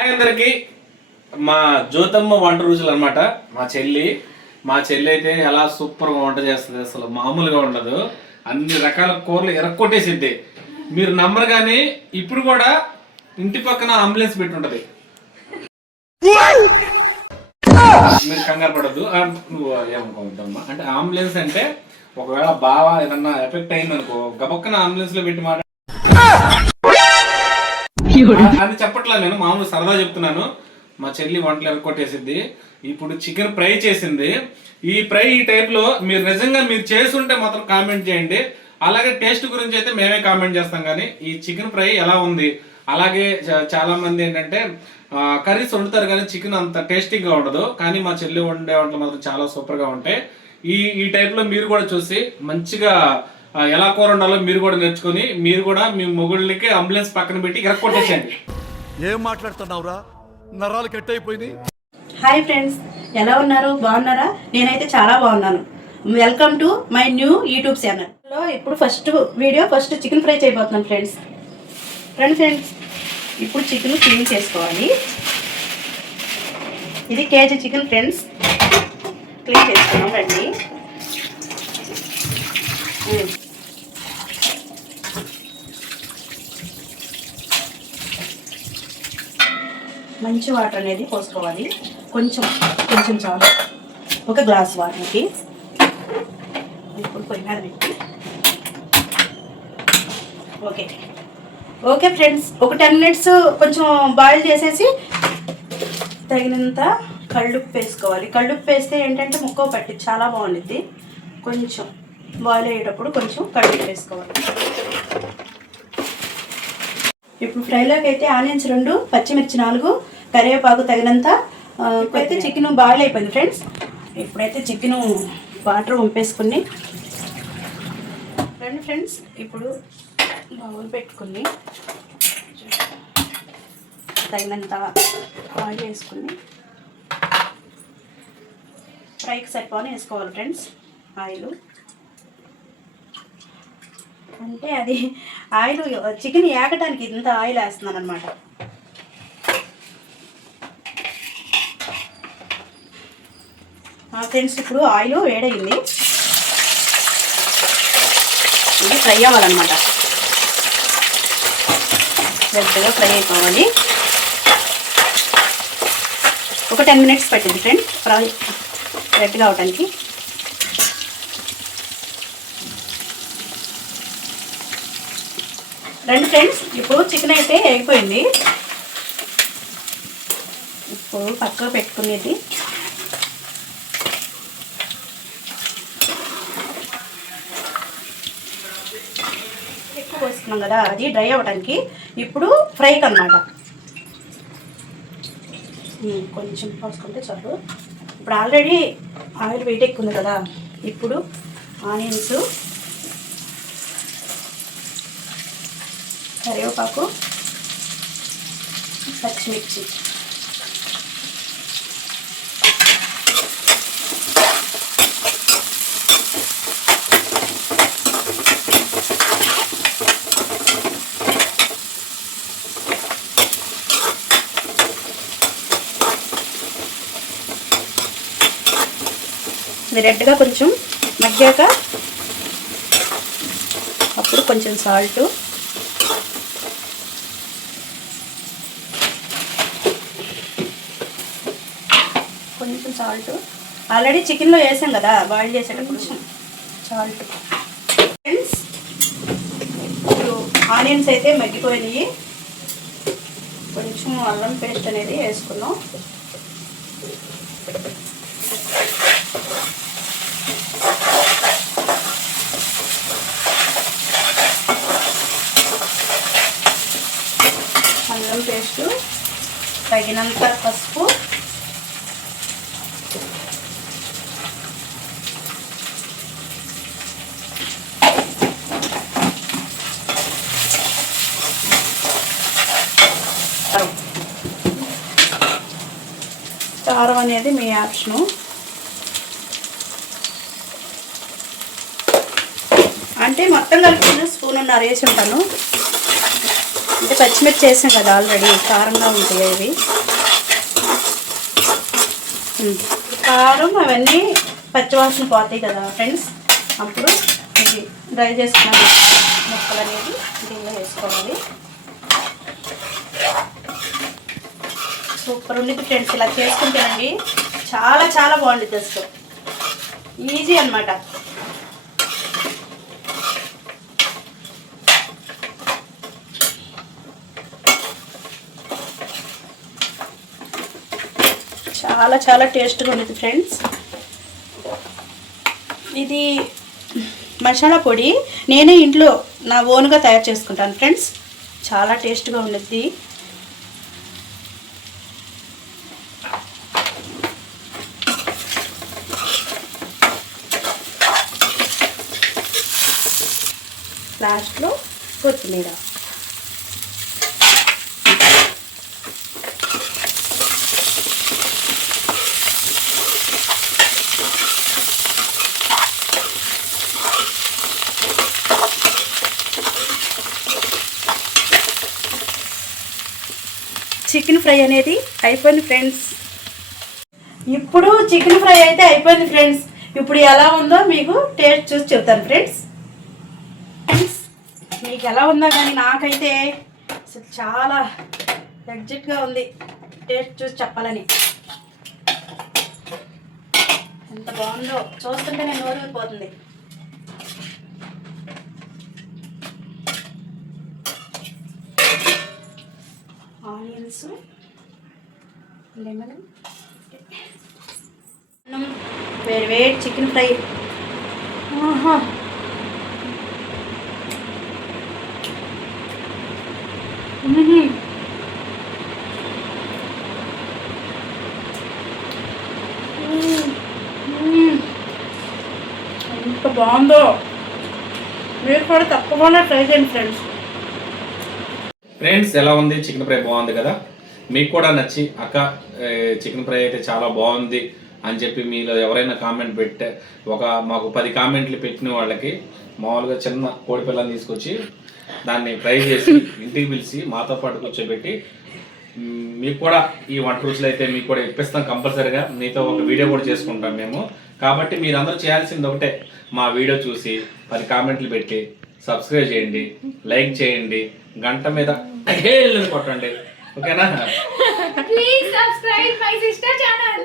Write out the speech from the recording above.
Hi అందరికి. మా జ్యోతమ్మ వంట రుచులు అనమాట. మా చెల్లి అయితే ఎలా సూపర్గా వంట చేస్తుంది, అసలు మామూలుగా ఉండదు. అన్ని రకాల కూరలు ఎరక్కొట్టేసిద్ది. మీరు నమ్మరు కానీ ఇప్పుడు కూడా ఇంటి పక్కన అంబులెన్స్ పెట్టి ఉంటది. మీరు కంగారు పడద్దు. నువ్వు ఏమనుకోవద్దమ్మా. అంటే అంబులెన్స్ అంటే ఒకవేళ బాగా ఏదన్నా ఎఫెక్ట్ అయింది అనుకో, గబక్కన అంబులెన్స్ లో పెట్టి మాట అని చెప్పట్లా, నేను మామూలు సరదా చెప్తున్నాను. మా చెల్లి వంటలు ఎరకొట్టేసిద్ది. ఇప్పుడు చికెన్ ఫ్రై చేసింది. ఈ టైప్ లో మీరు నిజంగా మీరు చేస్తుంటే మాత్రం కామెంట్ చేయండి. అలాగే టేస్ట్ గురించి అయితే మేమే కామెంట్ చేస్తాం. కానీ ఈ చికెన్ ఫ్రై ఎలా ఉంది, అలాగే చాలా మంది ఏంటంటే కర్రీస్ వండుతారు కానీ చికెన్ అంత టేస్టీగా ఉండదు. కానీ మా చెల్లి వండే వంటలు మాత్రం చాలా సూపర్ గా ఉంటాయి. ఈ టైప్ లో మీరు కూడా చూసి మంచిగా ఎలా కూర ఉండాలో మీరు కూడా నేర్చుకుని మీరు కూడా మీ మొగుళ్ళకి అంబులెన్స్ పక్కన పెట్టి ఎరక్కొట్టేసేయండి. ఏం మాట్లాడుతున్నావురా, నరాలు కట్ అయిపోయింది. హాయ్ ఫ్రెండ్స్, ఎలా ఉన్నారు? బాగున్నారా? నేనైతే చాలా బాగున్నాను. Welcome to my new YouTube ఛానల్లో ఇప్పుడు ఫస్ట్ చికెన్ ఫ్రై చేయబోతున్నాను ఫ్రెండ్స్. ఇప్పుడు చికెన్ క్లీన్ చేసుకోవాలి. ఇది కేజీ చికెన్ ఫ్రెండ్స్. క్లీన్ చేసుకున్నాం రండి. మంచి వాటర్ అనేది పోసుకోవాలి. కొంచెం చాలు, ఒక గ్లాస్ వాటర్కి. ఇప్పుడు పొయ్యి మీద పెట్టి ఓకే ఫ్రెండ్స్, ఒక 10 minutes కొంచెం బాయిల్ చేసేసి తగినంత కళ్ళుప్పు వేసుకోవాలి. కళ్ళుప్పు వేస్తే ఏంటంటే ముక్క పట్టి చాలా బాగుంటుంది. కొంచెం బాయిల్ అయ్యేటప్పుడు కొంచెం కళ్ళుప్పు వేసుకోవాలి. ఇప్పుడు ఫ్రైలోకి అయితే ఆనియన్స్ 2, పచ్చిమిర్చి 4, కరివేపాకు తగినంత. ఇప్పుడైతే చికెన్ బాయిల్ అయిపోయింది ఫ్రెండ్స్. ఇప్పుడైతే చికెన్ వాటర్ వంపేసుకుని రండి ఫ్రెండ్స్. ఇప్పుడు బౌల్ పెట్టుకుని తగినంత ఆయిల్ వేసుకుని ఫ్రైకి సరిపోని వేసుకోవాలి ఫ్రెండ్స్. ఆయిల్ అంటే అది ఆయిల్ చికెన్ ఏగటానికి ఇంత ఆయిల్ వేస్తున్నాను అనమాట. ఫ్రెండ్స్ ఇప్పుడు ఆయిల్ వేడయింది. ఇది ఫ్రై అవ్వాలన్నమాట. రెడ్గా ఫ్రై అయిపోవాలి. ఒక 10 minutes పట్టింది ఫ్రెండ్స్ ఫ్రై రెడ్గా అవడానికి. రండి ఫ్రెండ్స్, ఇప్పుడు చికెన్ అయితే అయిపోయింది. ఇప్పుడు పక్కకు పెట్టుకునేది ఎక్కువ పోసుకున్నాం కదా, అది డ్రై అవ్వడానికి. ఇప్పుడు ఫ్రైకి అన్నమాట కొంచెం పోసుకుంటే చాలు. ఇప్పుడు ఆల్రెడీ ఆయిల్ వెయిట్ ఎక్కువ ఉంది కదా. ఇప్పుడు ఆనియన్స్, కరివేపాకు, పచ్చిమిర్చి, ఇది రెడ్గా కొంచెం మగ్గాక అప్పుడు కొంచెం సాల్ట్, ఆల్రెడీ చికెన్లో వేసాం కదా బాయిల్ చేసేటప్పుడు కొంచెం సాల్ట్. ఫ్రెండ్స్ ఇప్పుడు ఆనియన్స్ అయితే మగ్గిపోయినాయి. కొంచెం అల్లం పేస్ట్ అనేది వేసుకున్నాం. అల్లం పేస్టు, తగినంత పసుపు, కారం అనేది మీ ఆప్షను. అంటే మొత్తం కలిపి స్పూన్ వేసి ఉంటాను. అంటే పచ్చిమిర్చి వేసాం కదా ఆల్రెడీ, కారంగా ఉంటాయి అవి. కారం అవన్నీ పచ్చివాసన పోతాయి కదా ఫ్రెండ్స్, అప్పుడు ఇది డ్రై చేసుకున్న ముక్కలు అనేది దీనిలో వేసుకోవాలి. సూపర్ ఉండిద్ది ఫ్రెండ్స్, ఇలా చేసుకుంటేనండి చాలా చాలా బాగుంటుంది. అసలు ఈజీ అన్నమాట. చాలా చాలా టేస్ట్గా ఉంటుంది ఫ్రెండ్స్. ఇది మసాలా పొడి నేనే ఇంట్లో నా ఓన్గా తయారు చేసుకుంటాను ఫ్రెండ్స్, చాలా టేస్ట్గా ఉంటుంది. లాస్ట్లో కొత్తిమీర. చికెన్ ఫ్రై అనేది అయిపోయింది ఫ్రెండ్స్. ఇప్పుడు చికెన్ ఫ్రై అయితే అయిపోయింది ఫ్రెండ్స్. ఇప్పుడు ఎలా ఉందో మీకు టేస్ట్ చూసి చెప్తాను ఫ్రెండ్స్. మీకు ఎలా ఉందో కానీ నాకైతే అసలు చాలా ఎగ్జైట్గా ఉంది టేస్ట్ చూసి చెప్పాలని. ఎంత బాగుందో చూస్తుంటే నేను నోరు ఊరిపోతుంది. ఆనియన్స్, లెమన్, వేడి వేడి చికెన్ ఫ్రై. ఆహా, ఎంత బాగుందో, మీరు కూడా తప్పకుండా ట్రై చేయండి ఫ్రెండ్స్. ఫ్రెండ్స్ ఎలా ఉంది చికెన్ ఫ్రై? బాగుంది కదా? మీకు కూడా నచ్చి అక్క చికెన్ ఫ్రై అయితే చాలా బాగుంది అని చెప్పి మీలో ఎవరైనా కామెంట్ పెట్టే మాకు 10 కామెంట్లు పెట్టిన వాళ్ళకి మామూలుగా చిన్న కోడి పిల్లని తీసుకొచ్చి దాన్ని ఫ్రై చేసి ఇంటికి పిలిచి మాతో పాటు కూర్చోబెట్టి మీకు కూడా ఈ వంట రుచులు అయితే మీకు కూడా ఇప్పిస్తాం కంపల్సరీగా. మీతో ఒక వీడియో కూడా చేసుకుంటాం మేము. కాబట్టి మీరందరూ చేయాల్సింది ఒకటే, మా వీడియో చూసి 10 కామెంట్లు పెట్టి సబ్స్క్రైబ్ చేయండి, లైక్ చేయండి, గంట మీద కొట్టండి. ఓకేనా? Please subscribe my sister channel.